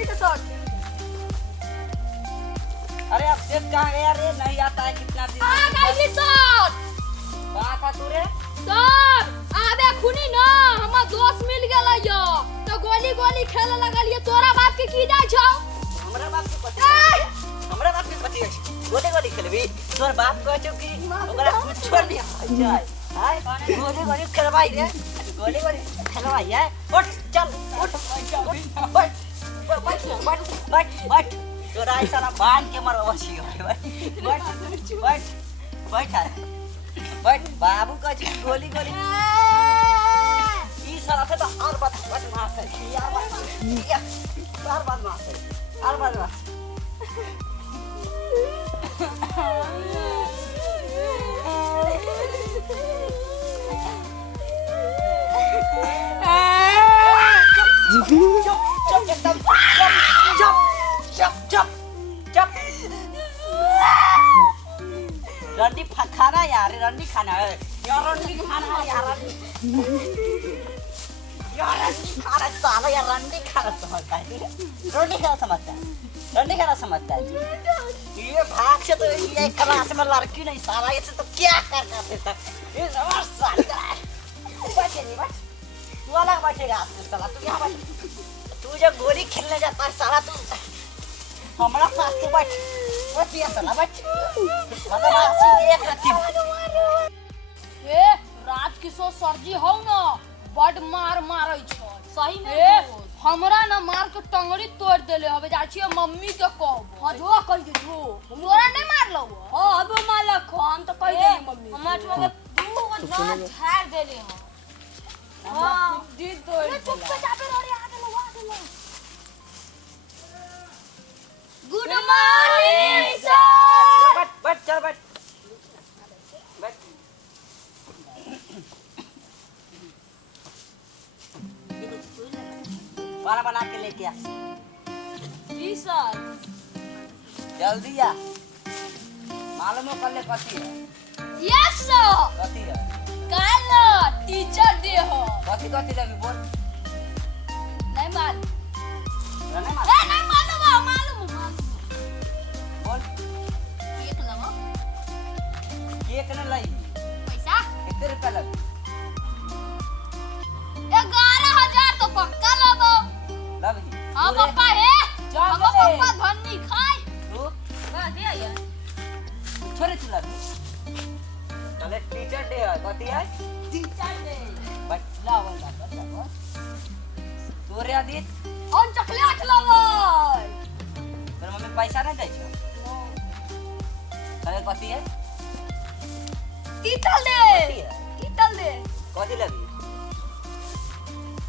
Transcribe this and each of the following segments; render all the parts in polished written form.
ठीक है सर। अरे अब देख कहाँ गया रे, नहीं आता है कितना दिन आ गई सर। कहाँ था तू रे? सर आबे खुनी ना हमर दोस्त मिल गेला यो तो गोली गोली खेले लगल ये तोरा बाप के की जाय छौ? हमरा बाप के पति हमरा बाप के पति गोली गोली खेलबी तोर बाप कह छौ कि ओकरा कुछ छोड़ दिया जाय हाय गोली गोली खेलवाई रे गोली गोली खेलवाई है उठ चल उठ बैठ तोरा ऐसा ना बांध के मरवा छी बैठ बाबू कह छी गोली गोली ई साला से तो हर बात मार है यार हर बात मार है हर बात मार चुप रंडी खाना यार रंडी खाना है यार रंडी खाना यार खाना साला यार रंडी खाना समझता है रंडी खाना समझता है ये भाग से तो ये क्लास में लड़की नहीं साला ऐसे तो क्या करता था ये समझ साला बचे नहीं बच तू अलग बैठेगा आपसे साला तू यहाँ बैठ तू जब गोली खेलने जाता है साला तू हमारा साथ तू बैठ बच ये साला बच मतलब आज एक रत्ती ए राजकिशोर सर जी हो ना बड मार मारै छ सही में हमरा ना मार के टंगड़ी तोड़ देले हवे जा छिए मम्मी के कहब हजो कह दियो तोरा नहीं मारलो हां अब मालक हम तो कह देली मम्मी हमरा छुआ दू गो जान झाड़ देले हम हां दी तोड़ चुप से जाबे रे आ गेलो गुड मॉर्निंग सर बैठ चल बैठ खाना बना के लेके आ जी सर जल्दी आ मालूम है कल कथी है यस सर कथी है कल टीचर डे हो कथी लगी बोल नहीं मालूम नहीं मालूम बोल केक लगा केक न लाई पैसा कितने रुपया लगी 11,000 तो पक्का लगो लगी हां पापा है हम पापा धन्नी खाई तू ना दे यार छोरे तू लगी कल टीचर डे है कथी है टीचर डे बट लाओ तोरे आदित और चॉकलेट लगो तेरे मम्मी पैसा नहीं दै छौ कल कथी है टीचर डे कथी लगी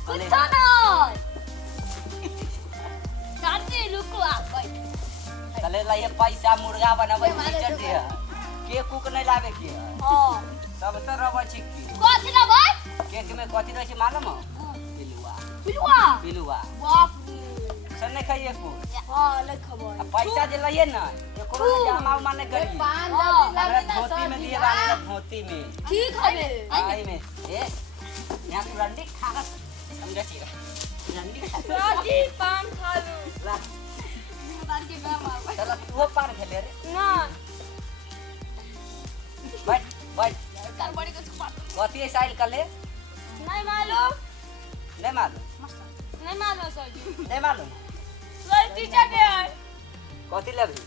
कुछ नहीं चाची रुको आप बैठ कल लाइए पैसा मुर्गा बनावे टीचर डे है केक उक नहीं लावे के हां सब तो रबड़ छिकी कथी लाबै केक में कथी रहै छै मालूम है पिलुआ बाप सन नहीं खाइए को हां ले खबर अब पैसा जे लइए ना एको में जमा उमा नहीं करी पान हमरा धोती में दिए वाले धोती में ठीक हवे आई में ए यहाँ तू रंडी खाना समझा छी रंडी राजी पान खा लूं ला बार के नाम आ चल तू पान खेले रे ना बैठ कर बड़ी कुछ बात कथी साइल कले नहीं मालूम नहीं मालूम सर जी नहीं मालूम सर टीचर डे है कथी लगी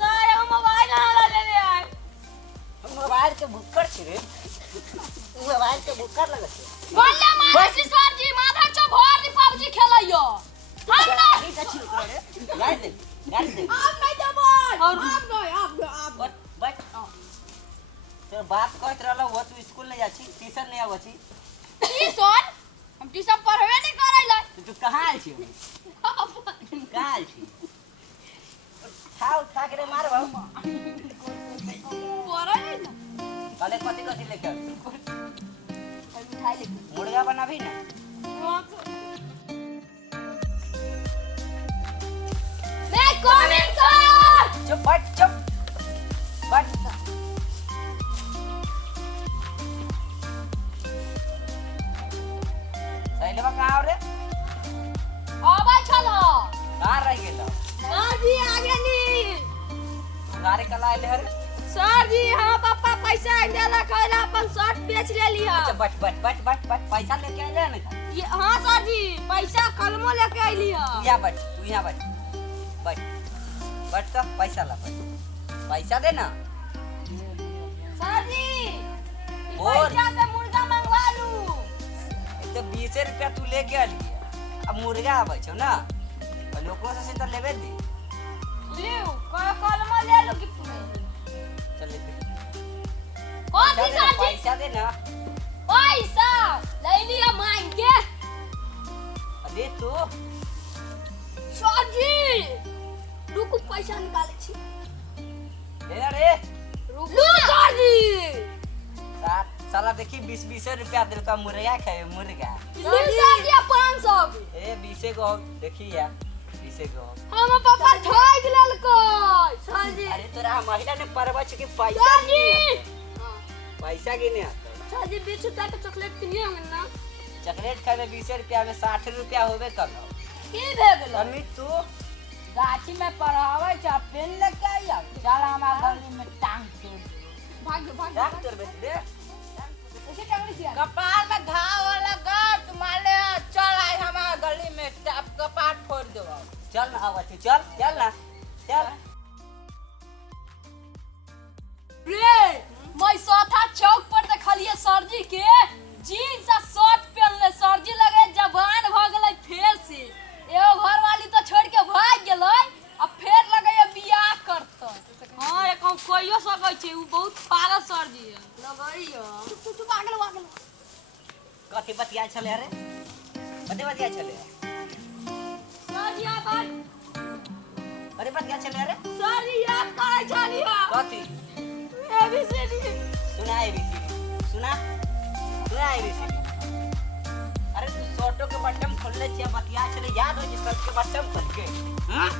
सर हम मोबाइल ना ले ले आए मोबाइल के बुक्कर छी रे मोबाइल के बुक्कर लगे छी बोलले मानसी सर जी माथा चो भर दी पबजी खेलइयो हम ना ई त छी करे गाड़ी दे आप नहीं देबो आप बैठ तो बात कहत रहलो वो तू स्कूल नहीं जाछी ट्यूशन नहीं आवछी ट्यूशन हम ट्यूशन पढ़वे नहीं करैला तू कहां आइल छी कहां आइल छी उठा के मार बाबू पढ़े नहीं ना कले कथी लेके मिठाई लेके मुर्गा बनाबी ना मैं कमिंग सर चुप बैठ सैलवा कहां रे आबै छलो घरे कला आइले हरे सर जी हाँ पापा पैसा देला कहला अपन शर्ट बेच ले लिया। अच्छा बट पैसा लेके आइले ना ये हाँ सर जी पैसा कलमो लेके आइली है। तू यहाँ बट तो पैसा ला पैसा दे ना सर जी और? पैसा से मुर्गा मंगवा लूं। तो 20 रुपया तू लेके आली अब मुर्गा आवे छौ ना लोगों से तो लेबे दी लियो कलमो ले लो गिफ्ट में। चल ले कौन सी सर जी पैसा दे ना पैसा ले लिया मांग के। अरे तू सर जी रुको पैसा निकाले छी। दे ना रे रुको सर जी साला देखी 20 रुपया दे का मुर्गा खाए मुर्गा सर जी 500 ए 20 को देखी या 20 को हम पापा ठग लेलको सर जी। अरे तोरा महिला ने परवच के पैसा सर जी पैसा गिने आता सर जी 20 रुपया के चॉकलेट किनिए होंगे ना। चॉकलेट खाए में 20 रुपया में 60 रुपया होबे करो की भे गेलो अमित तू गाछी में पढ़ावे छ पेन लेके आइया चल हमार गली में टांग तोड़ भाग डाक तोर बेच दे ऐसे टंगड़ी दिया। कपार में घाव लगा तुम्हारे चल आई हमार गली में टाप कपार फोड़ देबो। चल ना आवा तू चल ना चल रे मैं सोथा चौक पर देखलिए सर जी के जीन्स आ शर्ट पहनले सर जी लगे जवान भ गेलै फेर से एगो घर वाली तो छोड़ के भाग गेलै अब फेर लगे बियाह करतै। हां एक हम कोइयो सकै छै उ बहुत पागल सर जी है लगैयो तू पागल कथी बतिया छले रे बतिया छले सर जी अपन अरे बतिया छले रे सर जी याद करै छलिए कथी एबीसीडी सुना एबीसीडी अरे तू शॉर्टो के बटन खोल ले छिया बतिया चले याद हो जी कल के बटन खोल के हां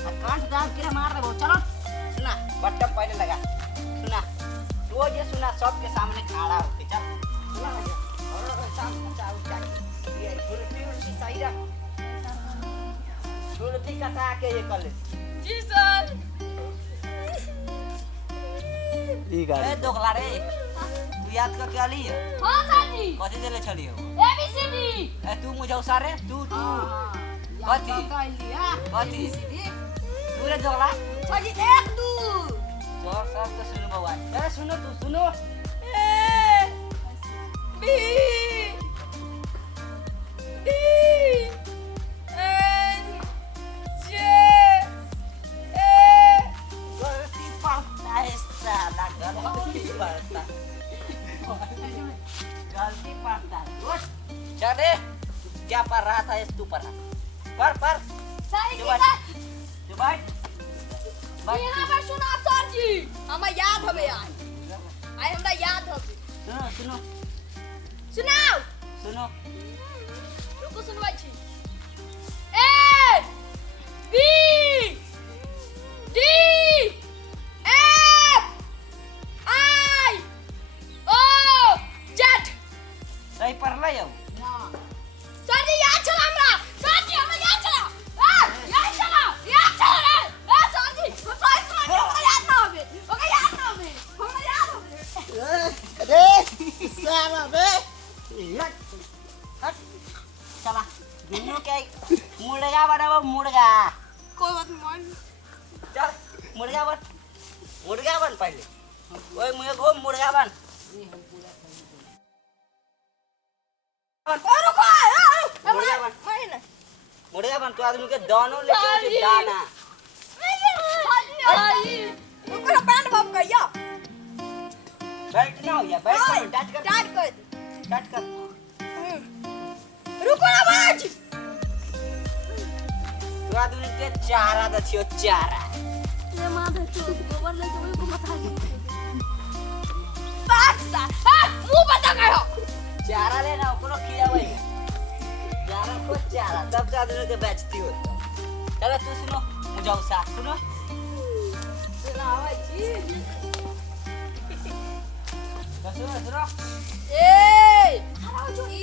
कांट दाब के मार देबो चलो सुना बटन पहले लगा सुना तू ये सुना सबके सामने खड़ा होके चल सुना ना और सामने चाउ ये उल्टी सही रहा उल्टी कटा के ये कर ले जी सर। ए दोगला रे तू याद कर क्या ली है हां सर जी कथी देले छली हो एबीसीडी ए तू मुझे उसारे तू कथी कथी तू रे दोगला सर जी 1 2 जोर सब तो सुनो बाबा अरे सुनो तू सुनो ए B D N J A गलती पड़ता है साला गलती पड़ता चले क्या पढ़ रहा था तू पढ़ा पढ़ सही तू की बैठ यहाँ पर सुना सर जी हमें याद हवे आई हमरा याद हवे सुनो सुनाओ सुनो रुको सुनवाई छी A B D F I O Z सही पढ़ ले हो सर जी याद चला हमरा सर जी हमरा याद चला याद चला रे सर जी हमरा याद ना हवे हमरा याद हवे अरे साला बे हट चला दोनों के मुर्गा बनाओ मुर्गा कोई बात नहीं चल मुर्गा बन पहले ओए मुझे घूम मुर्गा बन मुर्गा बन तू आदमी के दानो लेके दाना रुको बैंड बम कहिया बैठ ना हो या बैठ स्टार्ट कर कट कर रुको ना बाज तू आदमी के चारा दछियो चारा ये माधव तू गोबर ले के को मत हाथ बाक्सा मुंह बता गयो चारा लेना ओकरो खियावे चारा को चारा तब आदमी के बेचती हो चलो तू सुनो मुझे उसा सुनो सुनावा जी सुनो ए हराओ जो ई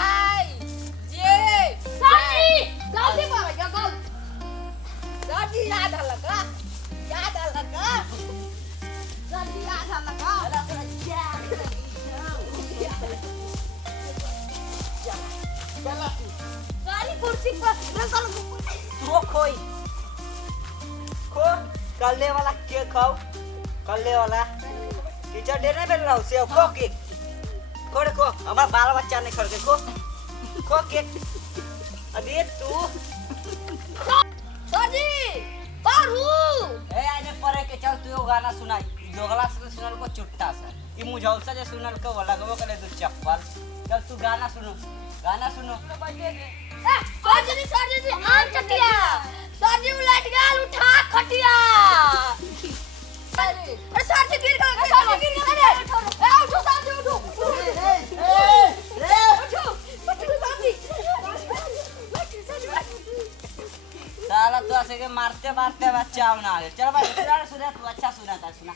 आई जे साथी गलती पर गया गलती याद है लगा तू खोई खो कल्ले वाला केक खाओ कल्ले वाला टीचर डे नहीं मिल रहा उसे खो केक खो रे खो हमारा बाल बच्चा नहीं खरीदे खो केक अरे तू सर जी पारू ए आने परे के चल तू गाना सुनाई जोगला से सुनल को चुट्टा सा ई मुझौसा जे सुनल को वाला गो करे दो चप्पल चल तू गाना सुनो सर जी आम चटिया सर जी उलट गया उठा खटिया अरे सर जी गिर गए सर जी गिर गए अरे उठो सर जी उठो उठो सर जी साला तू ऐसे के मारते मारते बच्चा बना ले चल भाई सुना तू अच्छा सुना था सुना